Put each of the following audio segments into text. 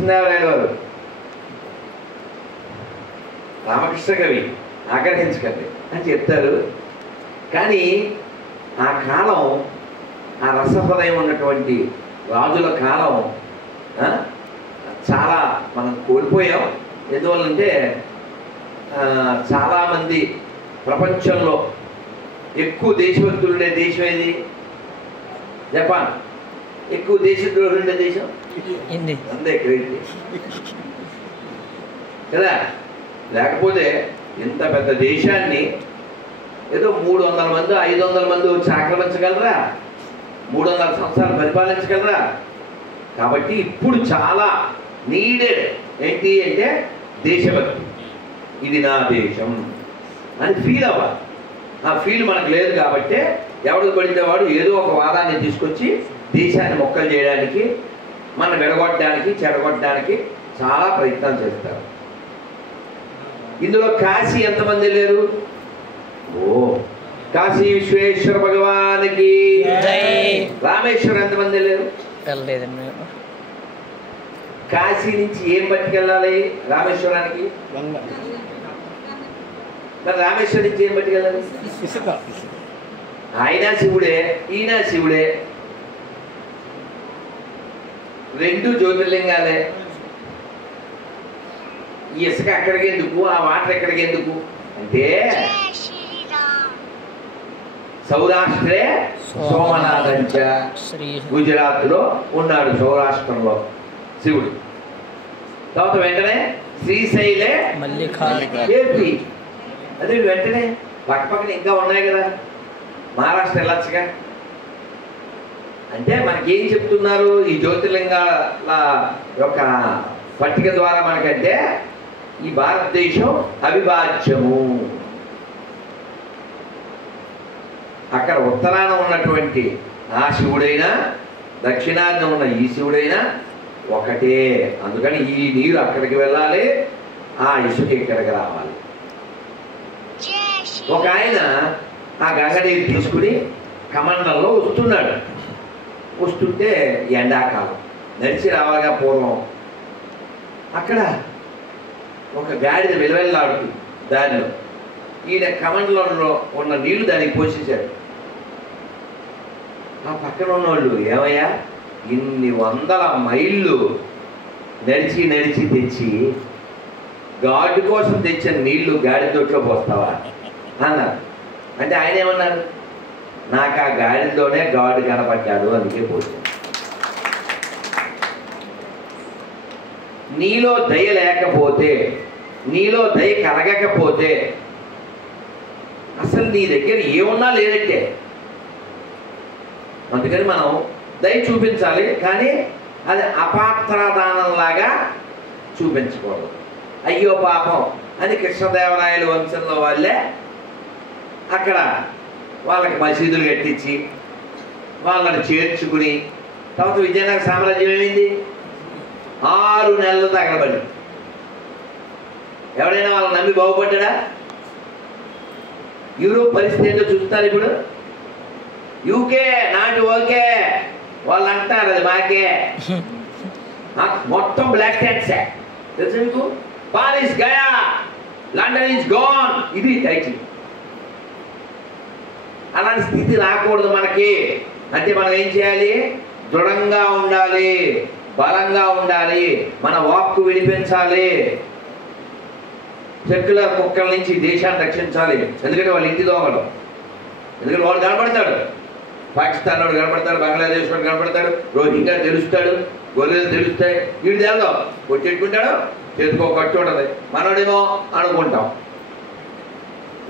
కృష్ణదేవరాయల వారు రామకృష్ణ కవి ఆగ్రహించకండి అని చెప్తారు. కానీ ఆ కాలం, ఆ రసహృదయం ఉన్నటువంటి రాజుల కాలం చాలా మనం కోల్పోయాం. ఎందువల్లంటే చాలామంది ప్రపంచంలో ఎక్కువ దేశభక్తులు ఉండే దేశం ఏది? జపాన్. ఎక్కువ దేశద్రోహులు ఉండే దేశం అంతే, గ్రేట్ కదా. లేకపోతే ఇంత పెద్ద దేశాన్ని ఏదో 300 మంది 500 మంది వచ్చి ఆక్రమించగలరా? 300 సంవత్సరాలు పరిపాలించగలరా? కాబట్టి ఇప్పుడు చాలా నీడెడ్ ఏంటి అంటే దేశభక్తి. ఇది నా దేశం అని ఫీల్ అవ్వాలి. ఆ ఫీల్ మనకు లేదు కాబట్టి ఎవరికి పడితే వాడు ఏదో ఒక వాదాన్ని తీసుకొచ్చి దేశాన్ని మొక్కలు చేయడానికి, మనం విడగొట్టడానికి, చెడగొట్టడానికి చాలా ప్రయత్నం చేస్తారు. ఇందులో కాశీ ఎంతమంది లేరు? ఓ కాశీ విశ్వేశ్వర భగవానికి. రామేశ్వరం ఎంతమంది లేరు? కాశీ నుంచి ఏం పట్టుకెళ్ళాలి రామేశ్వరానికి? మరి రామేశ్వరం నుంచి ఏం పట్టుకెళ్ళాలి? ఆయన శివుడే, ఈయన శివుడే, రెండు జ్యోతిర్లింగాలే. ఈ ఇసుక అక్కడికి ఎందుకు, ఆ వాటర్ ఎక్కడికి ఎందుకు అంటే సౌరాష్ట్రే సోమనాథంచ, గుజరాత్లో ఉన్నాడు సౌరాష్ట్రంలో శివుడు. తర్వాత వెంటనే శ్రీశైలే ఏపీ, అదే వెంటనే పక్కపక్కన ఇంకా ఉన్నాయి కదా, మహారాష్ట్ర వెళ్ళొచ్చుగా. అంటే మనకేం చెప్తున్నారు ఈ జ్యోతిర్లింగాల యొక్క పట్టిక ద్వారా? మనకంటే ఈ భారతదేశం అవిభాజ్యము. అక్కడ ఉత్తరాన ఉన్నటువంటి ఆ శివుడైనా, దక్షిణాన ఉన్న ఈ శివుడైనా ఒకటే. అందుకని ఈ నీరు అక్కడికి వెళ్ళాలి, ఆ ఇసుక ఇక్కడికి రావాలి. ఒక ఆయన ఆ గంగ నీరు తీసుకుని కమండలంలో వస్తున్నాడు. వస్తుంటే ఎండాకాలం నడిచి రావాలిగా పూర్వం. అక్కడ ఒక గాడిద వెలువెల్లాడుతుంది దానిలో. ఈయన కమండలంలో ఉన్న నీళ్లు దానికి పోసేశాడు. ఆ పక్కన ఉన్నవాళ్ళు, ఏమయ్యా ఇన్ని 100 మైళ్ళు నడిచి నడిచి తెచ్చి గాడి కోసం తెచ్చిన నీళ్లు గాడి తోటలో పోస్తావా అన్నారు. అంటే ఆయన ఏమన్నారు? నాకు ఆ గాడిలోనే గాడు కనపడ్డాడు, అందుకే పోతాడు. నీలో దయ లేకపోతే, నీలో దయ కలగకపోతే అసలు నీ దగ్గర ఏమున్నా లేనట్టే. అందుకని మనం దయ చూపించాలి, కానీ అది అపాత్రదానంలాగా చూపించకూడదు. అయ్యో పాపం అని కృష్ణదేవరాయల వంశంలో వాళ్ళే అక్కడ వాళ్ళకి మసీదులు కట్టించి వాళ్ళని చేర్చుకుని, తర్వాత విజయనగర సామ్రాజ్యం ఏమైంది? 6 నెలలు తగలబడి. ఎవడైనా వాళ్ళని నమ్మి బాగుపడ్డా? యూరోప్ పరిస్థితి ఏంటో చూస్తారు ఇప్పుడు. యూకే నాటి ఓకే వాళ్ళు అంటారు అది మాకే, మొత్తం బ్లాక్ ట్యాక్సే తెలుసు మీకు. Paris Gaya, London is gone, ఇది టైటిల్. అలాంటి స్థితి రాకూడదు మనకి. అంటే మనం ఏం చేయాలి? దృఢంగా ఉండాలి, బలంగా ఉండాలి, మన వాక్కు విడిపించాలి. సెక్యులర్ కుక్కల నుంచి దేశాన్ని రక్షించాలి. ఎందుకంటే వాళ్ళ ఇంటి దోమలు. ఎందుకంటే వాడు కనపడతాడు, పాకిస్తాన్ వాడు కనపడతాడు, బంగ్లాదేశ్ వాడు కనపడతాడు, రోహింగ్యా తెలుస్తాడు, గొర్రెలు తెలుస్తాయి. వీడు తెలదో కొట్టెట్టుకుంటాడు, చేతికో ఖర్చు ఉంటుంది. మనోడేమో అనుకుంటాం.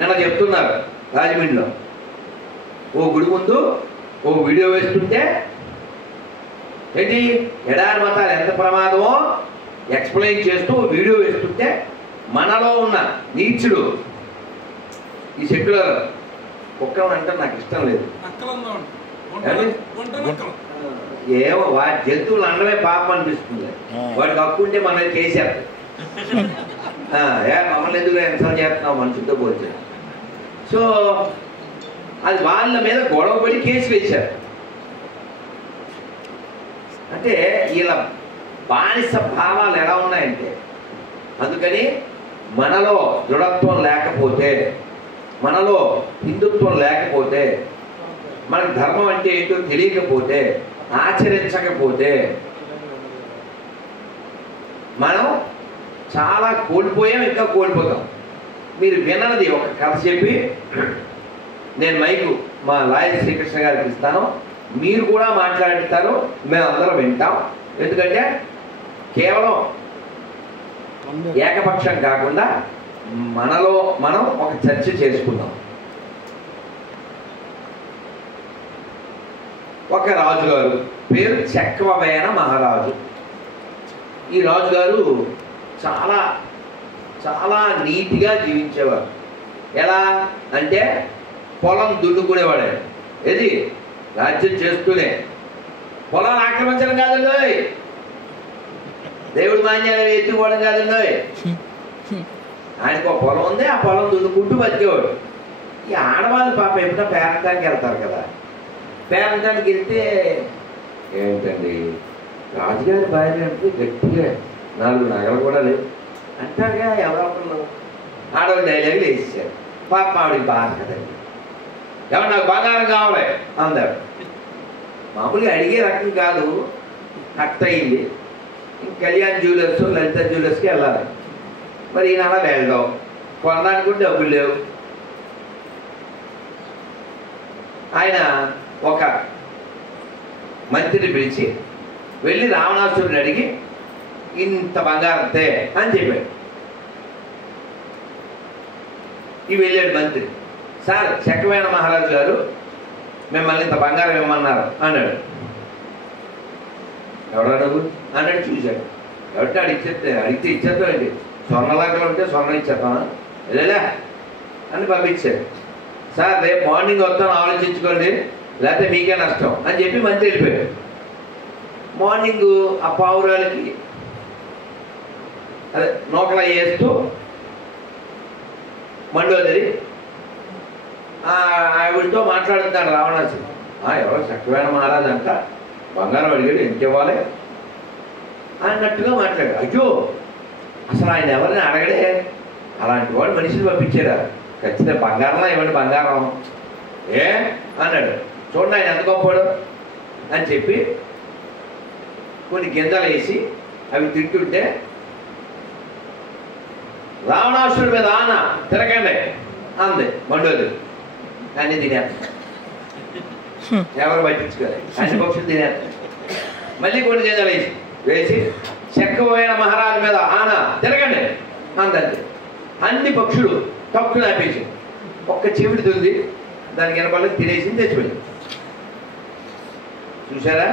నిన్న చెప్తున్నారు రాజమండ్రిలో ఓ గుడి ముందు ఓ వీడియో వేస్తుంటే ఏంటి ఎడారి మతాలు ఎంత ప్రమాదమో ఎక్స్ప్లెయిన్ చేస్తూ వీడియో వేస్తుంటే మనలో ఉన్న నీచుడు ఈ సెక్యులర్ కుక్కలు అంటే నాకు ఇష్టం లేదు. ఏమో వాటి జంతువులు అనడమే పాపం అనిపిస్తుంది. వాడికి హక్కు ఉంటే మనం చేశారు. మమ్మల్ని ఎందుకు ఇన్సల్ట్ చేస్తున్నావు మనుషులతో పోతే. సో అది వాళ్ళ మీద గొడవపడి కేసు వేశారు. అంటే బానిస భావాలు ఎలా ఉన్నాయంటే, అందుకని మనలో దృఢత్వం లేకపోతే, మనలో హిందుత్వం లేకపోతే, మనకు ధర్మం అంటే ఏంటో తెలియకపోతే, ఆచరించకపోతే మనం చాలా కోల్పోయాం, ఇంకా కోల్పోతాం. మీరు విన్నది ఒక కథ చెప్పి నేను మైకు మా లాయర్ శ్రీకృష్ణ గారికి ఇస్తాను, మీరు కూడా మాట్లాడతారు, మేమందరం వింటాం. ఎందుకంటే కేవలం ఏకపక్షం కాకుండా మనలో మనం ఒక చర్చ చేసుకుందాం. ఒక రాజుగారు పేరు చక్రవేణ మహారాజు. ఈ రాజుగారు చాలా చాలా నీట్గా జీవించేవారు. ఎలా అంటే పొలం దున్నుకునేవాడు. ఏది రాజ్యం చేస్తూనే పొలం ఆక్రమించడం కాదండి, దేవుడి మాన్యాలు ఎత్తుకోవడం కాదండి. ఆయనకు ఒక పొలం ఉంది, ఆ పొలం దున్నుకుంటూ బతికేవాడు. ఈ ఆడవాళ్ళు పాప ఎప్పుడో పేరంటానికి వెళ్తారు కదా, పేరంటానికి వెళ్తే ఏమిటండి రాజుగారి భార్య అంటే గట్టిగా 4 నగలు కూడా లేవు అంటారుగా. ఎవరో ఒకళ్ళు ఆడవాళ్ళు డైలాగులు వేసేసారు. పాప ఆవిడికి బాధ కదండి, ఎవరు నాకు బంగారం కావాలి అందరు. మామూలుగా అడిగే రకం కాదు, కట్ అయింది. కళ్యాణ్ జ్యువెలర్స్, లలిత జ్యువెలర్స్కి వెళ్ళాలి. మరి ఈయన అలా వెళ్ళడం, కొనడానికి కూడా డబ్బులు లేవు. ఆయన ఒక మంత్రిని పిలిచి వెళ్ళి రావణాసురుని అడిగి ఇంత బంగారం తే అని చెప్పాడు. ఇవి వెళ్ళాడు మంత్రి. సార్ చక్రవేణ మహారాజు గారు మిమ్మల్ని ఇంత బంగారం ఇవ్వమన్నారు అన్నాడు. ఎవరు అడుగు అన్నాడు. చూశాడు. ఎవరితో అడిగితే ఇచ్చేస్తామండి, స్వర్ణలంకలు ఉంటే స్వర్ణం ఇచ్చేస్తామా వెళ్ళా అని పంపించాడు. సార్ రేపు మార్నింగ్ వస్తాను ఆలోచించుకోండి, లేకపోతే మీకే నష్టం అని చెప్పి మంత్రి వెళ్ళిపోయాడు. మార్నింగ్ ఆ పావురాలకి అదే నూకలా వేస్తూ మండోదరి ఆవిడతో మాట్లాడుతున్నాడు రావణాసుడు. ఎవరో చక్రవేణ మహారాజు అంట బంగారం అడిగాడు, ఎంత ఇవ్వాలి అన్నట్టుగా మాట్లాడు. అయ్యో అసలు ఆయన ఎవరిని అడగడే, అలాంటి వాడు మనిషిని పంపించారా, ఖచ్చితంగా బంగారంలో ఇవ్వండి బంగారం ఏ అన్నాడు. చూడండి ఆయన ఎంత గొప్పవాడు అని చెప్పి కొన్ని గింజలు వేసి అవి తింటుంటే రావణాసురుడి మీద ఆన తిరగండి అంది మండోది. అన్ని తినేస్తాం, ఎవరు పట్టించుకోవాలి, అన్ని పక్షులు తినేస్తాం. మళ్ళీ కొన్ని గింజలు వేసి చక్రవేణ మహారాజు మీద ఆన తిరగండి అందండి. అన్ని పక్షులు తక్కువ ఆపేసి ఒక్క చెవిటి తుంది, దానికి వెనకాల తినేసి తెచ్చిపోయింది. చూసారా?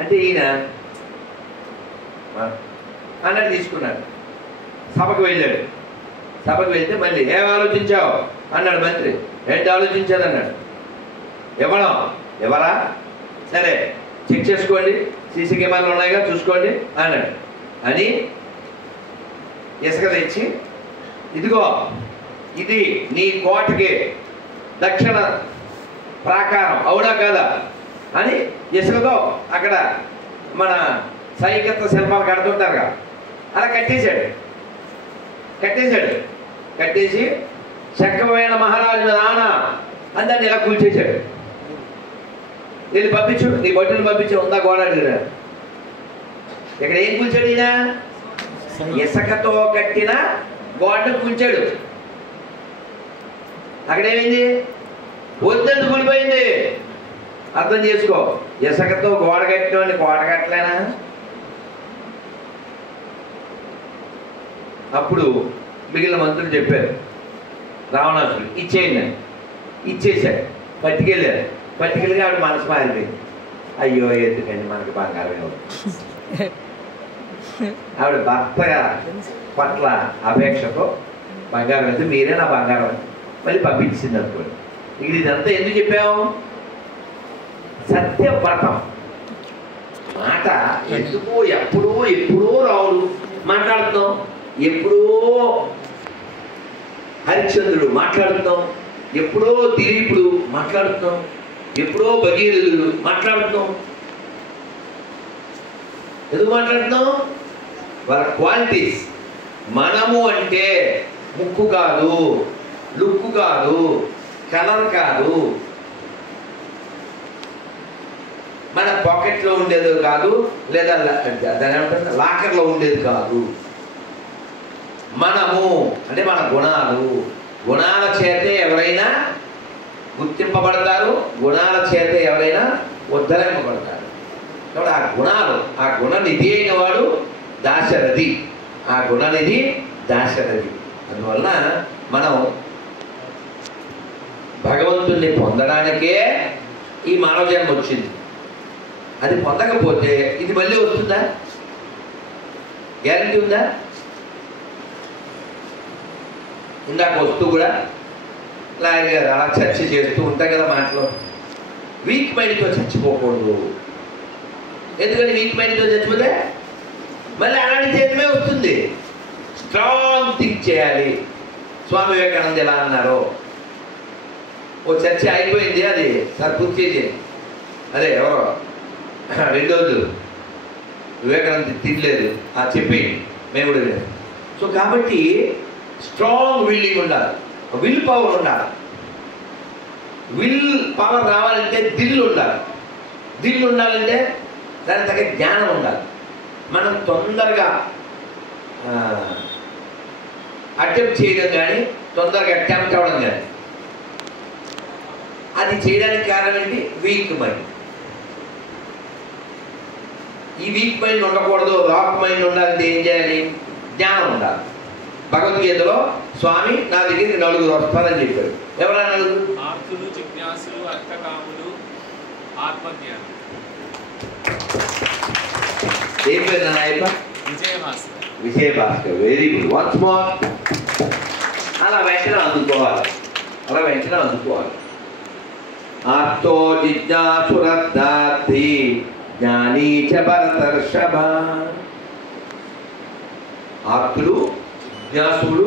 అంటే ఈయన అన్నట్టు తీసుకున్నాడు. సభకు వెళ్ళాడు. సభకు వెళ్తే మళ్ళీ ఏం ఆలోచించావు అన్నాడు మంత్రి. ఏంటి ఆలోచించాడు అన్నాడు. ఇవ్వడం ఎవరా, సరే చెక్ చేసుకోండి, సీసీ కెమెరాలు ఉన్నాయిగా చూసుకోండి అన్నాడు. అని ఇసుక తెచ్చి ఇదిగో ఇది నీ కోటకి దక్షిణ ప్రాకారం అవునా కదా అని ఇసుకతో అక్కడ మన సైకత్వ శిల్పాలు కడుతుంటారు కదా, అలా కట్టేశాడు. కట్టేసి చక్రవేణ మహారాజు మీద ఆన అందరిని ఇలా కూల్చేశాడు. వెళ్ళి పంపించు, నీ బొట్టును పంపించు, ఉందా గోడ అడిగాడు. ఇక్కడ ఏం కూల్చాడు ఈయన? ఇసుకతో కట్టిన గోడను కూల్చాడు. అక్కడేమైంది? వద్దంత కూలిపోయింది. అర్థం చేసుకో, ఇసుకతో గోడ కట్టిన కోట కట్టలేనా? అప్పుడు మిగిలిన మంత్రులు చెప్పారు రావణాసుడు ఇచ్చేయండి అని. ఇచ్చేశాడు. పట్టుకెళ్ళారు. పట్టుకెళ్ళి ఆవిడ మనసు మారిపోయింది. అయ్యో ఎందుకండి మనకి బంగారం ఇవ్వదు. ఆవిడ భర్త పట్ల అపేక్షతో బంగారం అయితే మీరే నా బంగారం మళ్ళీ పంపించింది అనుకోండి. ఇది ఇదంతా ఎందుకు చెప్పాము? సత్యవ్రతం మాట ఎందుకో ఎప్పుడో రావుడు మాట్లాడుతాం, ఎప్పుడో హరిశ్చంద్రుడు మాట్లాడుతాం, ఎప్పుడో దిలీపుడు మాట్లాడుతాం, ఎప్పుడో భగీరథుడు మాట్లాడుతాం. ఎందుకు మాట్లాడుతున్నాం? వాళ్ళ క్వాలిటీస్. మనము అంటే ముక్కు కాదు, లుక్కు కాదు, కలర్ కాదు, మన పాకెట్లో ఉండేది కాదు, లేదా దాని ఏమంటారు లాకర్లో ఉండేది కాదు. మనము అంటే మన గుణాలు. గుణాల చేతే ఎవరైనా గుర్తింపబడతారు, గుణాల చేతే ఎవరైనా ఉద్ధరింపబడతారు. కాబట్టి ఆ గుణాలు, ఆ గుణనిధి అయిన వాడు దాశరథి. ఆ గుణనిధి దాశరథి. అందువలన మనం భగవంతుణ్ణి పొందడానికే ఈ మానవ జన్మ వచ్చింది. అది పొందకపోతే ఇది మళ్ళీ వస్తుందా? గ్యారంటీ ఉందా? ఇందాక వస్తూ కూడా లాయర్ గారు అలా చర్చ చేస్తూ ఉంటాయి కదా మాటలో. వీక్ మైండ్తో చచ్చిపోకూడదు. ఎందుకని వీక్ మైండ్తో చచ్చిపోతే మళ్ళీ అలాంటి జీవితమే వస్తుంది. స్ట్రాంగ్ థింక్ చేయాలి. స్వామి వివేకానంద ఎలా అన్నారో, ఓ చర్చ అయిపోయింది, అది సార్ పూర్తి చేసేది. అదే ఎవరో 2 రోజులు వివేకానంద తినలేదు, ఆ చెప్పేయండి మేము కూడా లేదు. సో కాబట్టి స్ట్రాంగ్ విల్లింగ్ ఉండాలి, విల్ పవర్ ఉండాలి. విల్ పవర్ రావాలంటే దిల్ ఉండాలి. దిల్ ఉండాలంటే దాని తగ్గ జ్ఞానం ఉండాలి. మనం తొందరగా అటెంప్ట్ చేయడం కానీ, తొందరగా అటెంప్ట్ అవ్వడం కానీ, అది చేయడానికి కారణం ఏంటి? Week mind. ఈ వీక్ మైండ్ ఉండకూడదు, రాక్ మైండ్ ఉండాలంటే ఏం చేయాలి? జ్ఞానం ఉండాలి. భగవద్గీతలో స్వామి నా దగ్గరికి 4 వస్తారని చెప్పారు. ఎవరైనా ఆర్తులు, జిజ్ఞాసులు, అర్థకాములు, ఆత్మజ్ఞానం. ఏం పేరు నాయక? Vijayabhaskar. Vijayabhaskar. Very good. Once more. అలా వెంటనే అందుకోవాలి, అలా వెంటనే అందుకోవాలి. ఆర్తో జిజ్ఞాసురర్థార్థి జ్ఞానీ చ భరతర్షభ. ఆర్తులు, జిజ్ఞాసులు,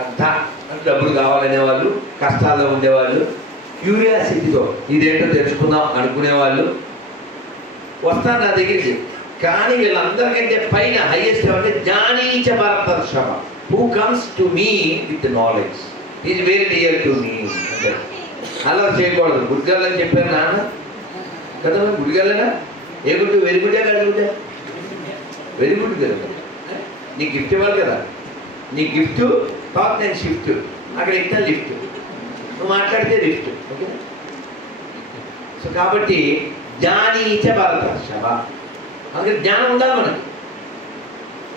అర్థ అంటే డబ్బులు కావాలనే వాళ్ళు, కష్టాల్లో ఉండేవాళ్ళు, క్యూరియాసిటీతో ఇదేంటో తెలుసుకుందాం అనుకునేవాళ్ళు వస్తారు నా దగ్గరికి. కానీ వీళ్ళందరికంటే పైన హైయెస్ట్ అంటే జ్ఞానీ చ భరతర్షభ. Who comes to me with knowledge is very dear to me. అంటే అలా చేయకూడదు. గుడ్గల్లని చెప్పారు నాన్న కదా. గుడిగల్లనా? ఏ గుడ్డు? వెరీ గుడ్డే కాదు, గుడ్డా వెరీ గుడ్ కదా. నీ గిఫ్ట్ ఇవ్వాలి కదా. నీ గిఫ్ట్ టాప్, నేను షిఫ్ట్, అక్కడ ఎక్కిన లిఫ్ట్, నువ్వు మాట్లాడితే లిఫ్ట్. ఓకే. సో కాబట్టి జ్ఞానీచ భరతర్షభ, అందుకని జ్ఞానం ఉండాలి మనకి.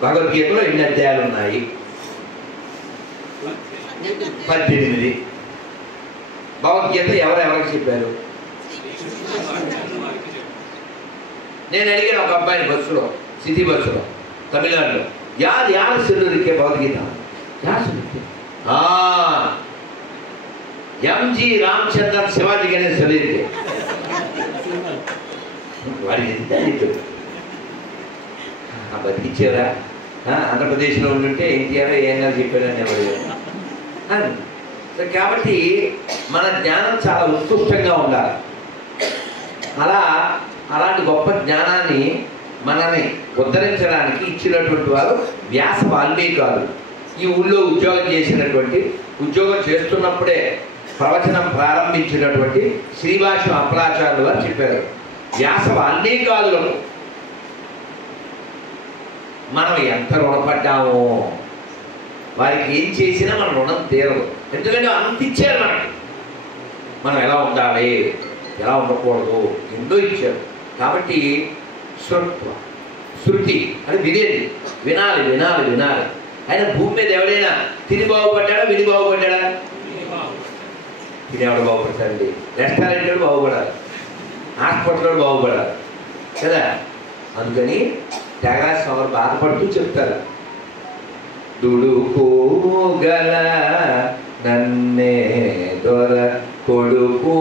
భగవద్గీతలో 8 అధ్యాయాలు ఉన్నాయి, 18. భగవద్గీత ఎవరెవరికి చెప్పారు? నేను అడిగాను ఒక అబ్బాయిని బస్సులో, సిటీ బస్సులో, తమిళనాడులో, యారు சொல்லிருக்கே భగవద్గీత? యారు சொல்லிருக்கே? ఎంజి రామచంద్రన్ శివాజీ గారిని சொல்லிருக்கே. వాడి ఎంత బతికిచ్చారా? ఆంధ్రప్రదేశ్లో ఉండుంటే ఎన్టీఆర్ ఏఎన్ఆర్ చెప్పారని ఎవరు. కాబట్టి మన జ్ఞానం చాలా ఉత్కృష్టంగా ఉండాలి. అలాంటి గొప్ప జ్ఞానాన్ని మనని ఉద్ధరించడానికి ఇచ్చినటువంటి వారు వ్యాస వాల్మీకాలు. ఈ ఊళ్ళో ఉద్యోగం చేసినటువంటి, ఉద్యోగం చేస్తున్నప్పుడే ప్రవచనం ప్రారంభించినటువంటి శ్రీభాష్యం అప్పలాచార్యులు వారు చెప్పారు, వ్యాస వాల్మీకాదులకు మనం ఎంత రుణపడ్డామో, వారికి ఏం చేసినా మన రుణం తీరదు. ఎందుకంటే అంత ఇచ్చారు మనకి. మనం ఎలా ఉండాలి, ఎలా ఉండకూడదు, ఎన్నో ఇచ్చారు. కాబట్టి శృతి అని వినేది, వినాలి వినాలి వినాలి. ఆయన భూమి మీద ఎవడైనా తిని బాగుపడ్డాడా, విని బాగుపడ్డాడా? తిని ఎవడు బాగుపడతాడండి? రెస్టారెంట్ బాగుపడాలి, హాస్పిటల్ బాగుపడాలి కదా. అందుకని త్యాగరాజ స్వామి బాధపడుతూ చెప్తారు, దుడుకోగల నన్నే దొర కొడుకు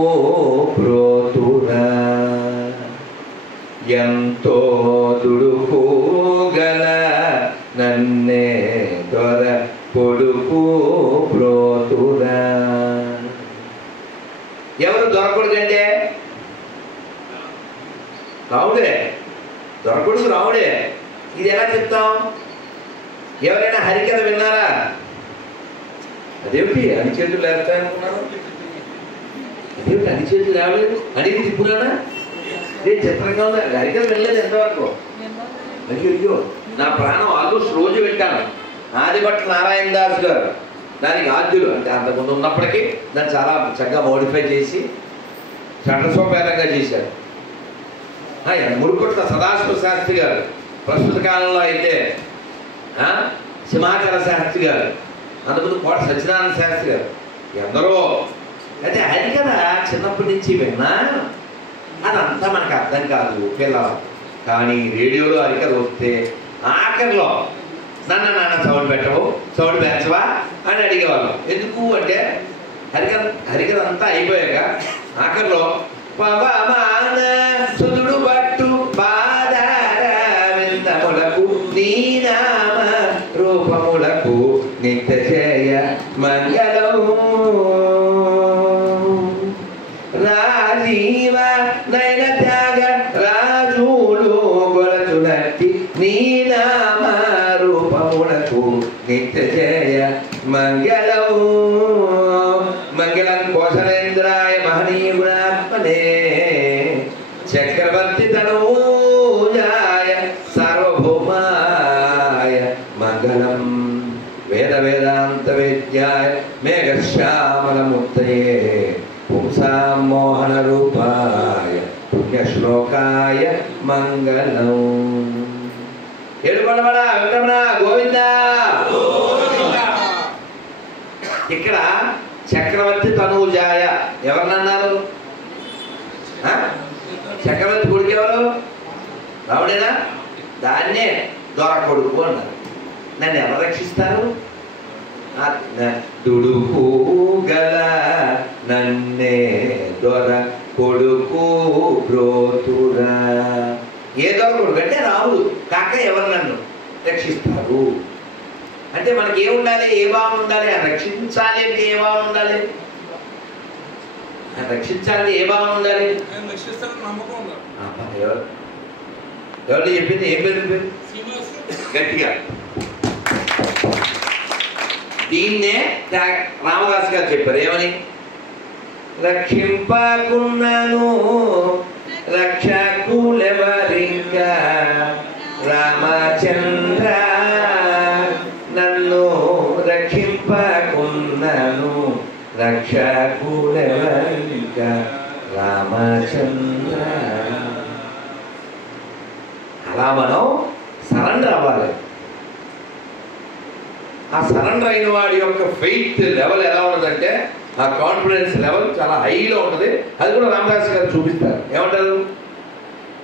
ప్రోతురా, ఎంతో దుడుకోగల నన్నే దొర కొడుకు ప్రోతురా. ఎవరు దొరకూడదంటే? రావుడే దొరకూడదు. ఇది ఎలా చెప్తాం? ఎవరైనా హరికథ విన్నారా? అదేమిటి అరిచేతులు లేస్తాయనుకున్నాను, అదేమిటి అరిచేతులు లేవలేదు అడిగి తిప్పున్నానా? ఇదే చిత్రంగా ఉంది. హరికథ వినలేదు ఎంతవరకు. అయ్యో నా ప్రాణం ఆల్మోస్ట్ రోజు వింటాను. ఆదిభట్ల నారాయణ దాస్ గారు దానికి ఆద్యులు, అంటే అంతకుముందు ఉన్నప్పటికీ దాన్ని చాలా చక్కగా మోడిఫై చేసి చట్టసోపేతంగా చేశారు. మురుకుట్ల సదాశివ శాస్త్రి గారు, ప్రస్తుత కాలంలో అయితే సింహాచల శాస్త్రి గారు, అంతకుముందు కోట సత్యనారాయణ శాస్త్రి గారు, ఎందరో. అయితే అది కదా చిన్నప్పటి నుంచి విన్నా అదంతా మనకు అర్థం కాదు పిల్లలు. కానీ రేడియోలో హరికథ వస్తే ఆఖరిలో నాన్న సౌండ్ పెట్టవు, సౌండ్ పెంచవా అని అడిగేవాళ్ళం. ఎందుకు అంటే హరికథ అంతా అయిపోయాక ఆఖరిలో పవమాన సుదుడు బట్టు పాదార విందములకు నీ నామ రూపములకు నిత్య చేయ మంగళం రాజీవ నయన త్యాగ రాజులు గొలచునట్టి నీ నామ రూపములకు నిత్య చేయ మంగళం మంగళం కోసలేంద్రాయ మహనీయ గుణాత్మనే చక్రవర్తి తనూజాయ సార్వభౌమాయ మంగళం వేద వేదాంత వేద్యాయ మేఘశ్యామలమూర్తయే పుంసాం మోహన రూపాయ పుణ్యశ్లోకాయ మంగళం. ఏడుకొండవాడ వెంకటరమణ గోవిందా. ఇక్కడ చక్రవర్తి తనూజాయ ఎవరినన్నారు? చక్రవర్తి కొడుకు ఎవరు? రావుడేనా? దాన్నే దొర కొడుకు అన్నారు. నన్ను ఎవరు రక్షిస్తారు? దుడుకు గల నన్నే దొర కొడుకు బ్రోతురా. ఏ దొర కొడుకు అంటే రాముడు కాక ఎవరు నన్ను రక్షిస్తారు అంటే మనకి ఏ ఉండాలి? ఏ భావం ఉండాలి? రక్షించాలి అంటే ఏ భావం ఉండాలి? రక్షించాలంటే ఏ భావం ఉండాలి? ఎవరు చెప్పింది? ఏం పేరు? గట్టిగా. దీన్నే రామదాస్ గారు చెప్పారు. ఏమని? రక్షింపకున్నను రక్షకులెవరింకా రామచంద్ర నన్ను రక్షింపకున్నను రక్షకులెవరింకా రామచంద్ర. అలా మనం సరెండర్ అవ్వాలి. ఆ సరెండర్ అయిన వాడి యొక్క ఫెయిత్ లెవెల్ ఎలా ఉన్నదంటే ఆ కాన్ఫిడెన్స్ లెవెల్ చాలా హైలో ఉంటుంది. అది కూడా రామదాస్ గారు చూపిస్తారు. ఏమంటారు?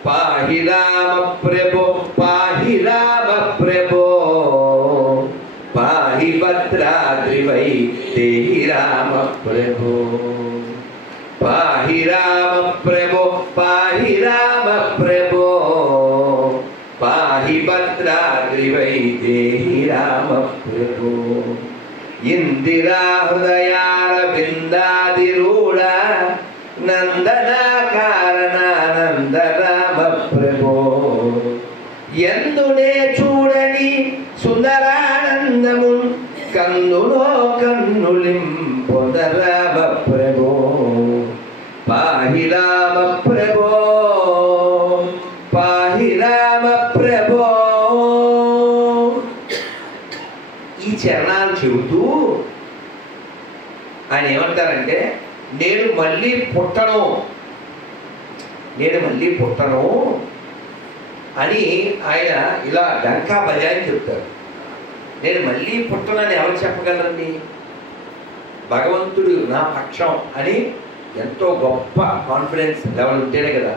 పాహి రామ ప్రభో పాహి రామ ప్రభో పాహి భద్రాద్రి వై దేహి రామ ప్రభో పాహి రామ ప్రభో పాహి రామ ప్రభో పాహి భద్రాద్రి వై దేహి రామ ప్రభో ఇందిరా హృదయాల బిందాదిరూఢ నందన కారణానంద రామ ప్రభో ఎందునే చూడని సుందరానందము కన్నులో కన్నులింపొద రామ ప్రభో పాహి రామ ప్రభో పాహి రామ ప్రభో. ఈ చరణాలు చెబుతూ ఆయన ఏమంటారంటే నేను మళ్ళీ పుట్టను అని ఆయన ఇలా డంకా బజాయి చెప్తారు. నేను మళ్ళీ పుట్టనని ఎవరు చెప్పగలరండి? భగవంతుడు నా పక్షం అని ఎంతో గొప్ప కాన్ఫిడెన్స్ లెవెల్ ఉంటేనే కదా.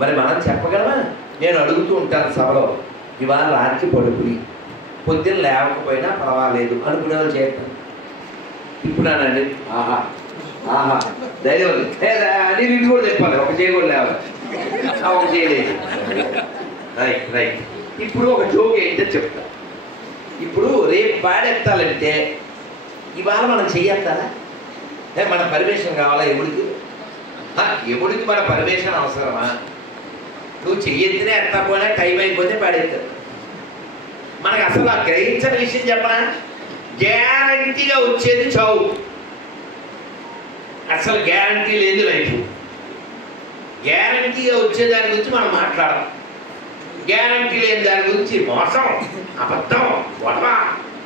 మరి మనం చెప్పగలమా? నేను అడుగుతూ ఉంటాను సభలో, ఇవాళ రాత్రి పడుకుని పొద్దున్న లేవకపోయినా పర్వాలేదు అనుకునే వాళ్ళు చేస్తాను. ఇప్పుడానండి ఆహా ఆహా ధైర్యం అని వీటి కూడా చెప్పాలి. ఒక చేయి కూడా లేవాలి, ఒక చేయలేదు. Right right. ఇప్పుడు ఒక జోక్ ఏంటో చెప్తా. ఇప్పుడు రేపు పాడెత్తాలంటే ఇవాళ మనం చెయ్యొద్దా? మన పర్మిషన్ కావాలా? ఎముడికి మన పర్మిషన్ అవసరమా? నువ్వు చెయ్యెత్తినే ఎత్తకపోయినా టైం అయిపోతే పాడెత్తారు. మనకు అసలు ఆ గ్రహించని విషయం చెప్పనా, గ్యారంటీగా వచ్చేది చావు. అసలు గ్యారంటీ లేదు లైఫ్. గ్యారంటీగా వచ్చే దాని గురించి మనం మాట్లాడాలి. గ్యారంటీ లేని దాని గురించి మోసం, అబద్ధం, గొడవ,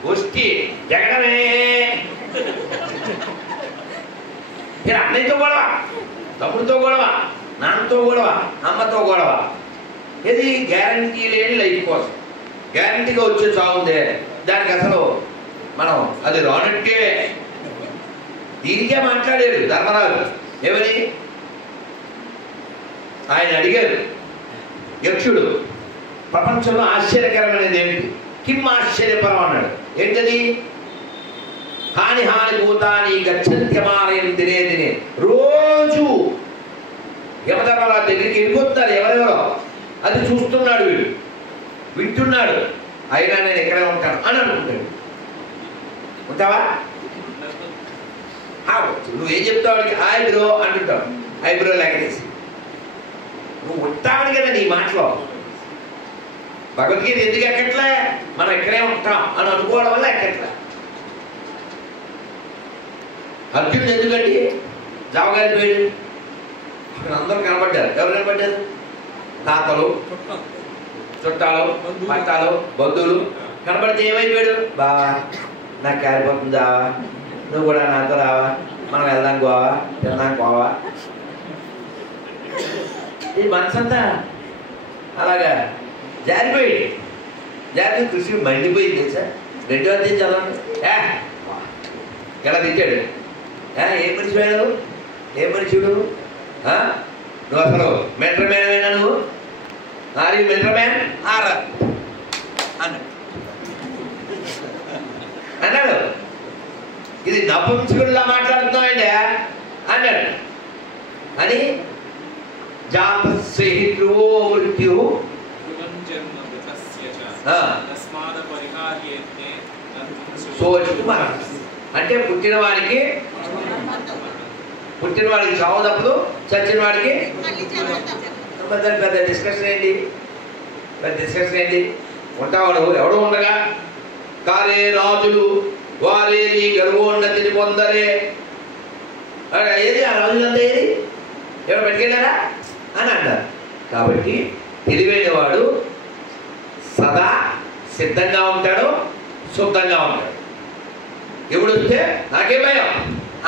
గోష్ఠి, జగడమే. నేను అన్నయ్యతో గొడవ, తమ్ముడితో గొడవ, నాన్నతో గొడవ, అమ్మతో గొడవ. ఇది గ్యారంటీ లేని లైఫ్ కోసం. గ్యారంటీగా వచ్చే చావుందే దానికి అసలు మనం అది రానట్టే. దీనికే మాట్లాడారు ధర్మరాజు. ఏమని ఆయన అడిగారు, యక్షుడు ప్రపంచంలో ఆశ్చర్యకరమైనది ఏంటి, కిమ్ ఆశ్చర్యపరం అన్నాడు. ఏంటది? హాని హాని భూతాన్ని గచ్చంత్యమానయం దినే దినే. రోజు యమధర్మరాజు దగ్గరికి వెళ్ళిపోతున్నారు ఎవరెవరో. అది చూస్తున్నాడు వీడు, వింటున్నాడు. అయినా నేను ఇక్కడే ఉంటాను అని అనుకుంటాడు. ఉంటావా? నువ్వేం చెప్తావు? ఐబ్రో అంటుంటావు, ఐబ్రో లెక్కనేసి. నువ్వు ఉంటావు కదా నీ మాటలో. భగవద్గీత ఎందుకు ఎక్కట్లే? మనం ఇక్కడే ఉంటాం అని అనుకోవడం వల్ల ఎక్కట్లే. అర్జునుడు ఎందుకండి జావగారి పోయాడు? అక్కడ అందరూ కనబడ్డారు. ఎవరు కనబడ్డారు? తాతలు, చుట్టాలు, పట్టాలు, బంధువులు కనబడితే ఏమైపోయాడు? బావా నాకు కారిపోతుందా, నువ్వు కూడా నాతో రావా, మనం వెళ్దాం గోవా, తిందాం గోవా. ఈ మనసంతా అలాగా జారిపోయాడు. జారి కృష్ణుడు మండిపోయింది సార్. రెండో అధ్యాయం చదవండి. ఎలా తిట్టాడు? ఏం మనిషి పోయాడు? ఏం మనిషిడు? నువ్వు అసలు మెంటర్ మ్యాన్ అయినా నువ్వు? Are you mentor man are అన్నాడు. ఇది నపుంసకుడిలా మాట్లాడుతున్నావండి అన్నాడు. అని జాతస్యో మృత్యు సోచుకు మనం అంటే పుట్టినవాడికి చావు తప్పదు, చచ్చిన వాడికి పెద్ద డిస్కషన్ ఏంటి? ఉంటావాడు ఎవడు ఉండగా కాలే రాజులు వారే నీ గర్వోన్నతిని పొందరే. ఏది ఆ రాజులంతా ఏది ఎవరు పెట్టుకెళ్ళారా అని అన్నారు. కాబట్టి తెలివైన వాడు సదా సిద్ధంగా ఉంటాడు, శుద్ధంగా ఉంటాడు. ఎప్పుడు వస్తే నాకే భయం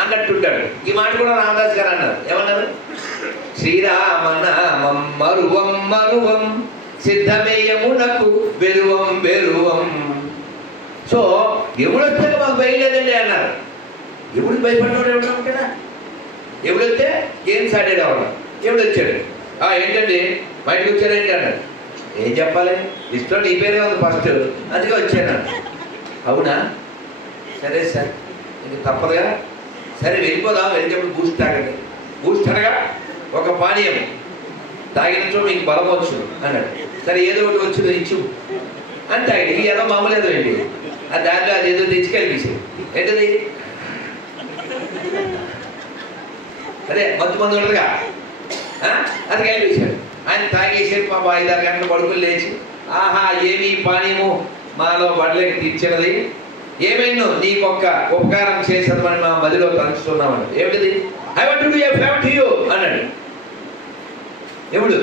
అన్నట్టుంటాడు. ఈ మాట కూడా రామదాస్ గారు అన్నారు. ఏమన్నారు? శ్రీరామనామం మరువం మరువం సిద్ధమేయమునకు బెరువం బెరువం. సో ఎప్పుడు వస్తే మాకు భయం లేదండి అన్నారు. ఎప్పుడు భయపడినవాడు ఎవరు ఉంటాడా? ఎప్పుడైతే గేమ్స్ ఆడేవాడు ఎప్పుడు వచ్చాడు? ఏంటండి బయటకు వచ్చారేంటి అన్నాడు. ఏం చెప్పాలి, లిస్ట్లో నీ పేరే ఉంది ఫస్ట్, అందుకే వచ్చాను. అవునా, సరే సార్ ఇంక తప్పదుగా, సరే వెళ్ళిపోదాం. వెళ్ళేటప్పుడు బూస్ట్ తాగండి. బూస్ట్ అనగా ఒక పానీయం తాగినచో మీకు బలం వచ్చు అన్నాడు. సరే ఏదో ఒకటి వచ్చిందో ఇచ్చు అని తాగి ఏదో మామూలు ఏదో ఏంటి దాంట్లో అదేదో తెచ్చి కలిపేసి ఏంటది అదే మత్తు మందు ఉండదుగా అది కలిపేశాడు. ఆయన తాగేసాడు. పాప 5-6 గంటలు పడుకుని లేచి ఆహా ఏమి పానీయము మాలో బడలేక తీర్చినది, ఏమైనా నీకొక్క ఉపకారం చేసేదని మా మదిలో తలుచుతున్నామని. ఏమిటిది? I want to do a favour to you అన్నాడు. ఎప్పుడు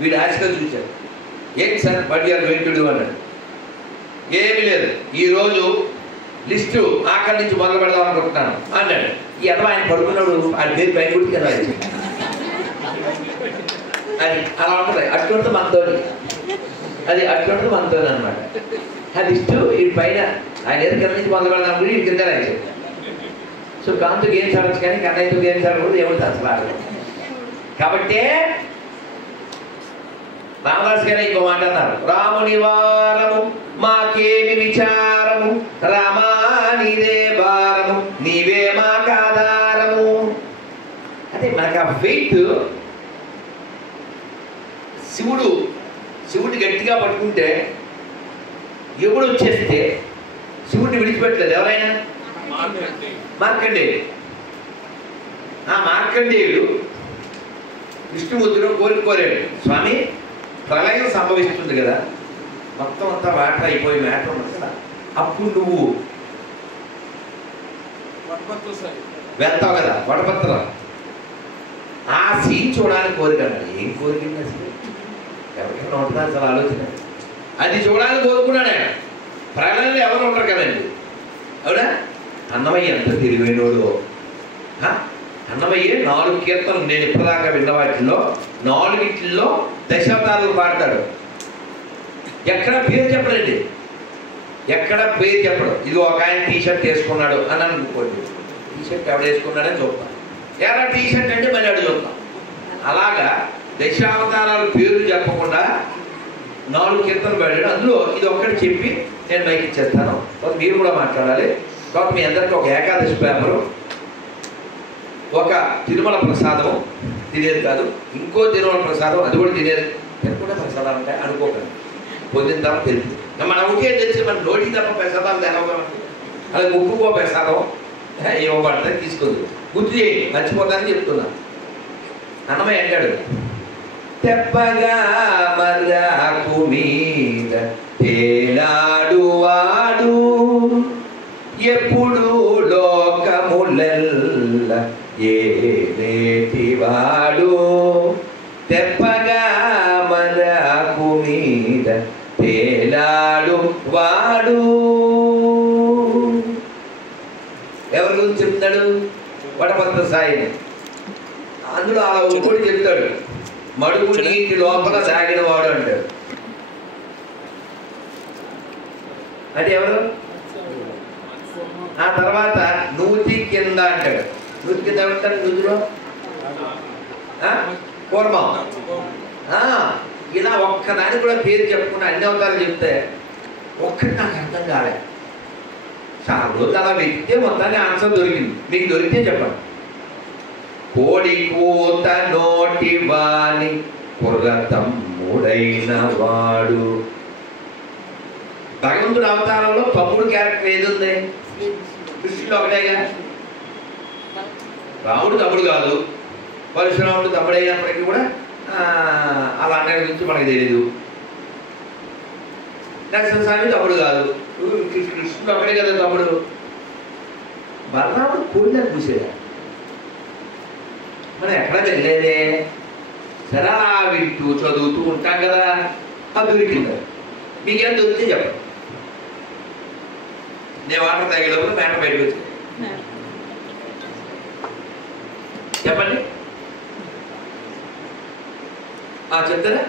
వీడు ఆశగా చూశాడు. ఏంటి sir what you are going to do అన్నాడు. ఏమీ లేదు, ఈరోజు లిస్టు అక్కడి నుంచి మొదలు పెడదాం అనుకుంటున్నాను అన్నాడు. ఈ అర్థం ఆయన పడుకున్నాడు. ఆయన పేరు బయటకుడికి కదా అది అలా ఉంటుంది. అట్లుంటుంది మనతో, అది అట్లుంటుంది మనతో అనమాట. ఆ లిస్టు ఈ పైన ఆయన ఏదో కింద నుంచి మొదలు పెడదాం కూడా ఈ కింద రాశాడు. సో కాంతో గేమ్స్ ఆడచ్చు కానీ కన్నయ్యతో గేమ్స్ ఆడకూడదు, ఎవరితో అసలు ఆడదు. కాబట్టే రామదాస్ గారు ఇంకో మాట అన్నారు. రాముని వారము మాకేమి విచారము, రామా నీదే భారము, నీవే మాకాధారము. అంటే మనకు ఆ ఫెయిత్, శివుడు గట్టిగా పట్టుకుంటే ఎప్పుడు వచ్చేస్తే శివుడిని విడిచిపెట్టలేదు ఎవరైనా. మార్కండేయుడు, ఆ మార్కండేయుడు విష్ణుమూర్తిలో కోరాడు, స్వామి ప్రళయం సంభవిస్తుంది కదా, మొత్తం అంతా మ్యాటర్ అయిపోయి మ్యాటర్ ఉన్నది కదా, అప్పుడు నువ్వు వెళ్తావు కదా వడపత్ర. ఆ సీన్ చూడడానికి కోరిక అన్నాడు. ఏం కోరిక అసలు ఎవరికైనా ఉంటుందా అసలు ఆలోచన? అది చూడడానికి కోరుకున్నాడు ఆయన. ప్రళయంలో ఎవరు ఉంటారు కదండి, అవునా? అన్నమయ్య ఎంత తెలివైనోడు. అన్నమయ్య 4 కీర్తనలు నేను ఇప్పటిదాకా విన్న వాటిల్లో 4 దశావతారాలు పాడతాడు. ఎక్కడ పేరు చెప్పడండి, ఎక్కడ పేరు చెప్పడం. ఇది ఒక ఆయన టీషర్ట్ వేసుకున్నాడు అని అనుకోండి, టీషర్ట్ ఎవడు వేసుకున్నాడని చూద్దాం. ఎలా టీషర్ట్ అంటే మళ్ళీ అడు చూద్దాం. అలాగా దశావతారాలు పేరు చెప్పకుండా 4 కీర్తనలు పాడాడు. అందులో ఇది ఒక్కటి చెప్పి నేను మైక్ ఇచ్చేస్తాను. మీరు కూడా మాట్లాడాలి. కాబట్టి మీ అందరికీ ఒక ఏకాదశి పేపరు, ఒక తిరుమల ప్రసాదం తినేది కాదు, ఇంకో తిరుమల ప్రసాదం అది కూడా తినేది. తినకుండా ప్రసాదాలు ఉంటాయి అనుకోకండి, పొందిన తర్వాత తెలుసు. మన ఒకే తెలిసి మన నోటికి తప్ప ప్రసాదాలు తెలవగలండి. అది ముక్కుకో ప్రసాదం ఇవ్వబడితే తీసుకుంది. గుర్తు చేయి, మర్చిపోతానని చెప్తున్నాను. అన్నమయ్య అంటాడు, తెప్పగా మర్రాకు మీద తేలాడు వాడు ఎప్పుడు లోకములెల్ల ఏలేటివాడు. తెప్పగా మర్రాకు మీద తేలాడు వాడు. ఎవరి గురించి చెప్తాడు? వడపత్ర సాయిని. అందులో ఆ ఒకటి చెప్తాడు, మడుగు నీటి లోపల దాగిన వాడు అంటాడు. అంటే ఎవరు? ఆ తర్వాత నూతి కింద అంటాడు. నూతి కింద ఉంటాడు, నూతిలో కూర్మం. ఇలా ఒక్కదాని కూడా పేరు చెప్పుకుని అన్ని అవతారాలు చెప్తే ఒక్కటి నాకు అర్థం కాలే. చాలా రోజులు అలా వెతికితే మొత్తాన్ని ఆన్సర్ దొరికింది. మీకు దొరికితే చెప్పండి. కోడి కూత నోటి వాణి కుర్ర తమ్ముడైన వాడు. భగవంతుడు అవతారంలో తమ్ముడు క్యారెక్టర్ ఏది ఉంది? కృష్ణుడు ఒకటేగా. రాముడు తమ్ముడు కాదు, పరశురాముడు తమ్ముడు అయినప్పటికీ కూడా అలా అన్నయ్య గురించి మనకు తెలియదు. నరసింహస్వామి తమ్ముడు కాదు, కృష్ణుడు ఒకటే కదా తమ్ముడు. బలరాముడు కోడిని పూసేదా? మనం ఎక్కడ వెళ్ళలేదే. సరే అలా వింటూ చదువుతూ ఉంటాం కదా, అది దొరికింది. మీకేం దొరికితే చెప్పండి. నేను వాటర్ తాగేటప్పుడు మేట బయటకు వచ్చింది. చెప్పండి. చెప్తారా?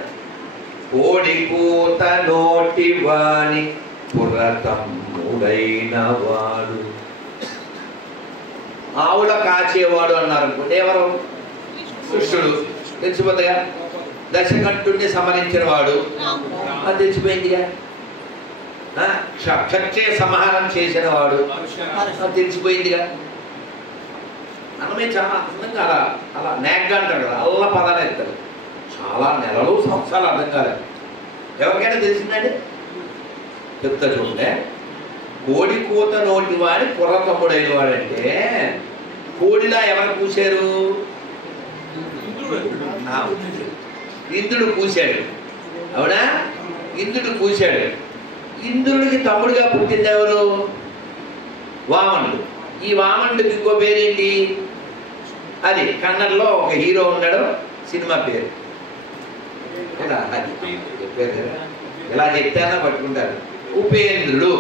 కోడి కూత నోటి వాణి కుర్ర తమ్ముడైన వాడు. ఆవుల కాచేవాడు అన్నారు అనుకోండి, ఎవరు? కృష్ణుడు. తెలిసిపోతుందిగా. దశకంఠుడిని సంహరించిన వాడు, అది తెలిసిపోయిందిగా. క్షత్రియ సంహారం చేసిన వాడు, అది తెలిసిపోయిందిగా. అన్నమే చాలా అందంగా అలా అలా నేగ్గా అంటారు కదా, అల్ల పదాలు ఎత్తారు. చాలా నెలలు సంవత్సరాలు అర్థం కాలేదు. ఎవరికైనా తెలిసిందండి? చెప్తా చూడండి. కోడి కూత నోటి వాడి కుర్ర తమ్ముడైన వాడంటే కోడిలా ఎవరు కూశారు? ఇంద్రుడు కూశాడు, అవునా? ఇంద్రుడు కూశాడు. ఇంద్రుడికి తమ్ముడిగా పుట్టింది ఎవరు? వామనుడు. ఈ వామనుడికి ఇంకో పేరేంటి? అది కన్నడలో ఒక హీరో ఉన్నాడు, సినిమా పేరు. ఇలా చెప్తానా పట్టుకుంటారు. ఉపేంద్రుడు.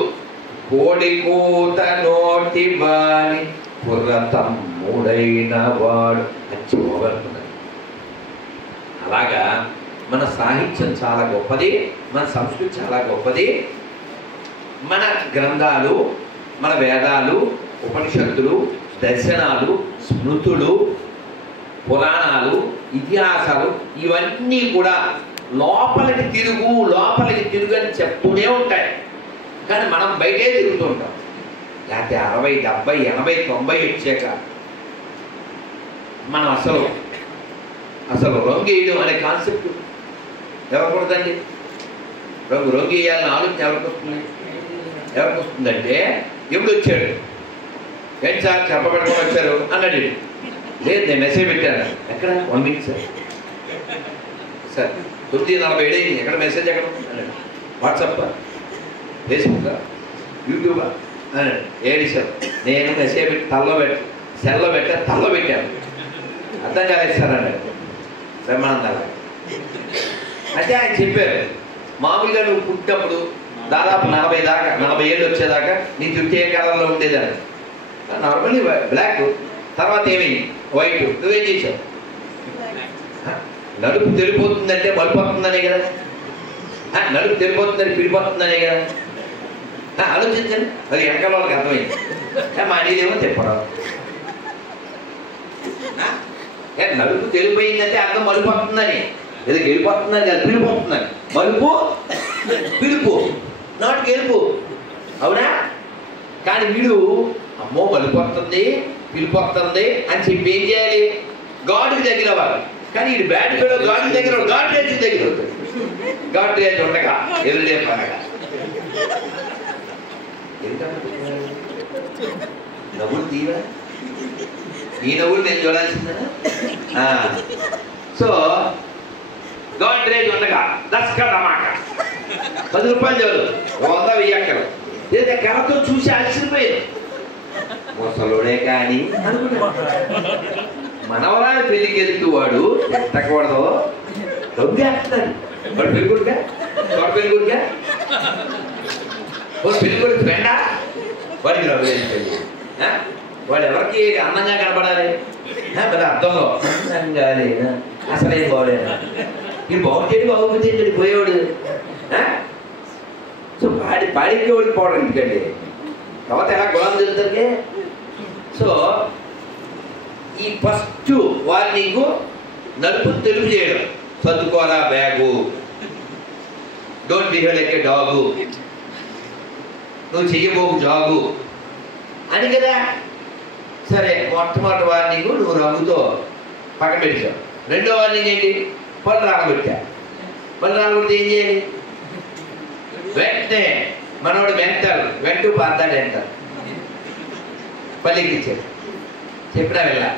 కోడి కూత నోటి వాణి కుర్ర తమ్ముడైన వాడు అని చెప్పబడుతున్నది. అలాగా మన సాహిత్యం చాలా గొప్పది, మన సంస్కృతి చాలా గొప్పది. మన గ్రంథాలు, మన వేదాలు, ఉపనిషత్తులు, దర్శనాలు, స్మృతులు, పురాణాలు, ఇతిహాసాలు ఇవన్నీ కూడా లోపలికి తిరుగు అని చెప్తూనే ఉంటాయి. కానీ మనం బయటే తిరుగుతూ ఉంటాం. లేకపోతే 60, 70, 80, 90 వచ్చాక మనం అసలు రంగు వేయడం అనే కాన్సెప్ట్ ఎవరికి వస్తుందండి? రంగు వేయాలని ఆలోచన ఎవరికి వస్తుందంటే ఎప్పుడు వచ్చాడు? ఏంటి సార్ చెప్పబెట్టుకొని వచ్చారు అన్నాడు. లేదు, నేను మెసేజ్ పెట్టాను. ఎక్కడ? 1 minute సార్. 9:47 ఎక్కడ మెసేజ్ ఎక్కడ అన్నాడు. వాట్సాప్, ఫేస్బుక్, యూట్యూబ్ అని ఏడిశారు. నేను మెసేజ్ పెట్టి సెల్లో పెట్టాను. అర్థం కాలేదు సార్ అంటే బ్రహ్మానందాలు అంటే ఆయన చెప్పారు, మామూలుగా నువ్వు పుట్టినప్పుడు దాదాపు 40 ఏళ్ళు వచ్చేదాకా నీ జుట్టు ఏ కలర్లో ఉండేదని. నార్మల్లీ బ్లాక్, తర్వాత ఏమైంది వైట్. నువ్వేం చేసావు? నలుపు తెలిపోతుందంటే మలిపోతుందనే కదా, నలుపు తెలిపోతుందని పిడిపోతుందనే కదా. ఆలోచించండి, అది వెనకాల వాళ్ళకి అర్థమైంది. మా నీదేమో చెప్పడం నలుపు తెలిపోయిందంటే అర్థం మలిపోతుందని, ఏదో గెలిపోతుందని కాదు, పిడిపోతుందని. మలుపు పిలుపు, నాట్ గెలుపు, అవునా? కానీ వీడు అమ్మో మలిపోతుంది పిలిపోతుంది అని చెప్పి ఏం చేయాలి? గాడ్కి దగ్గర అవ్వాలి. కానీ వీడు బ్యాడ్ పిల్లలు గాడ్కి దగ్గర, గాడ్ రేజ్కి దగ్గర అవుతుంది. గాడ్ రేజ్ ఉండగా ఎదురుడే పండగ. నవ్వులు తీరా, ఈ నవ్వులు నేను చూడాల్సిందా? సో గాడ్ రేజ్ ఉండగా దస్కడమాక 10 రూపాయలు చదువు 100 వెయ్యక్కలు లేదా కర్రతో చూసి ఆశ్చర్యపోయారు. ముసలుడే కానీ మనవరాలు పెళ్లికి వెళ్తూ వాడు ఎత్తకూడదు దొంగేస్తాడు. వాడు పెళ్ళికొడుగా పెళ్ళికొడుకు ఫ్రెండా? వాడికి రవ్వేది. వాడు ఎవరికి అందంగా కనపడాలి? మరి అర్థంలో అందంగానే అసలేం బాగోలేనా? ఇది బాగుంటేది బాగుంటుంది పోయేవాడు. సో పాడికి ఓడిపోవడం ఎందుకండి? తర్వాత ఎలా గులాం జరుగుతుంది. సో ఈ ఫస్ట్ వార్నింగ్ నలుపు తెలుపు చేయడం. సర్దుకోరా bag, don't behave like a dog, నువ్వు చెయ్యబోకు జాగు అని కదా. సరే, మొట్టమొదటి వార్నింగ్ నువ్వు రంగుతో పక్కన పెట్టావు. రెండో వార్నింగ్ ఏంటి? పళ్ళు రాగబెట్టా. పళ్ళు రాగబెడితే ఏం చేయాలి? వెంటనే మనోడు వెంటూ పాతాడు అంటారు. పల్లెకి ఇచ్చాడు, చెప్పినా వెళ్ళా.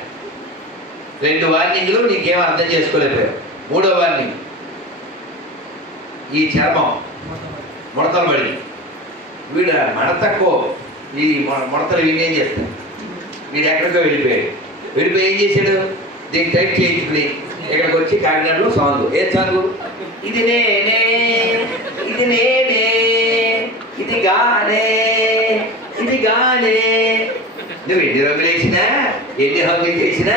2 వార్నింగ్లు నీకేం అర్థం చేసుకోలేకపోయావు. 3వ వార్నింగ్, ఈ చర్మం ముడతలు పడి వీడు మడతక్కో ఈ ముడతలు వీడేం చేస్తాడు? వీడు ఎక్కడికో వెళ్ళిపోయి ఏం చేశాడు? దీన్ని టైప్ చేయించుకుని ఇక్కడికి వచ్చి కాకినాడలో సాంగ్. ఏ సాంగ్? ఇది నేనే, ఇది నేనే, ఇది గానే, ఇది గానే. నువ్వు ఎన్ని రంగులు వేసినా, ఎన్ని హంగులు చేసినా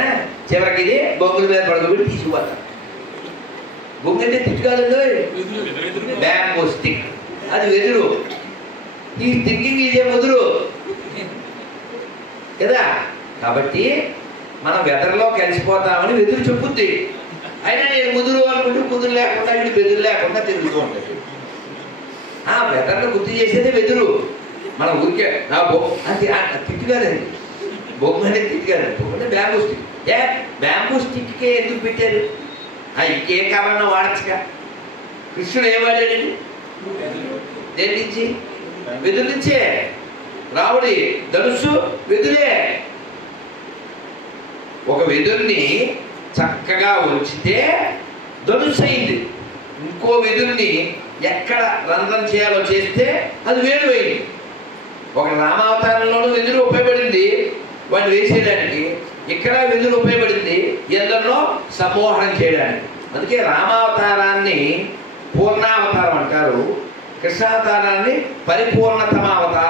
చివరికి ఇది బొమ్మల మీద పడుకోబెట్టి తీసుకుపోతా. బొమ్మ అంటే తిట్టు కాదండి, బ్యాంబో స్టిక్. అది వెదురు. ఈ థింకింగ్ ఇదే ముదురు కదా. కాబట్టి మనం వెదర్లో కలిసిపోతామని వెదురు చెప్పుద్ది. అయినా నేను ముదురు అనుకుంటూ కుదురు లేకుండా వీడు బెదురు లేకుండా తిరుగుతూ ఉంటాడు. వెదర్ను గుర్తు చేసేది వెదురు. మన ఊరికే తిట్టు కాదండి, బొమ్మ అనేది తిట్టు కాదండి. బొమ్మ అంటే బ్యాంబూ స్టిక్. బ్యాంబూ స్టిక్కే ఎందుకు పెట్టారు? ఇంకేం కావాలన్నా వాడచ్చుగా. కృష్ణుడు ఏం వాడాడండి? దేని నుంచి? వెదురు నుంచే. రాముడి ధనుస్సు వెదురే. ఒక వెదురుని చక్కగా ఉంచితే ధనుస్సు అయింది. ఇంకో వెదురుని ఎక్కడ రంధ్రం చేయాలో చేస్తే అది వేరు అయింది. ఒక రామావతారంలోనూ వెదురు ఉపయోగపడింది వాడిని వేసేయడానికి, ఇక్కడ వెదురు ఉపయోగపడింది ఎందరిలో సమ్మోహనం చేయడానికి. అందుకే రామావతారాన్ని పూర్ణావతారం అంటారు, కృష్ణావతారాన్ని పరిపూర్ణతమ అవతారం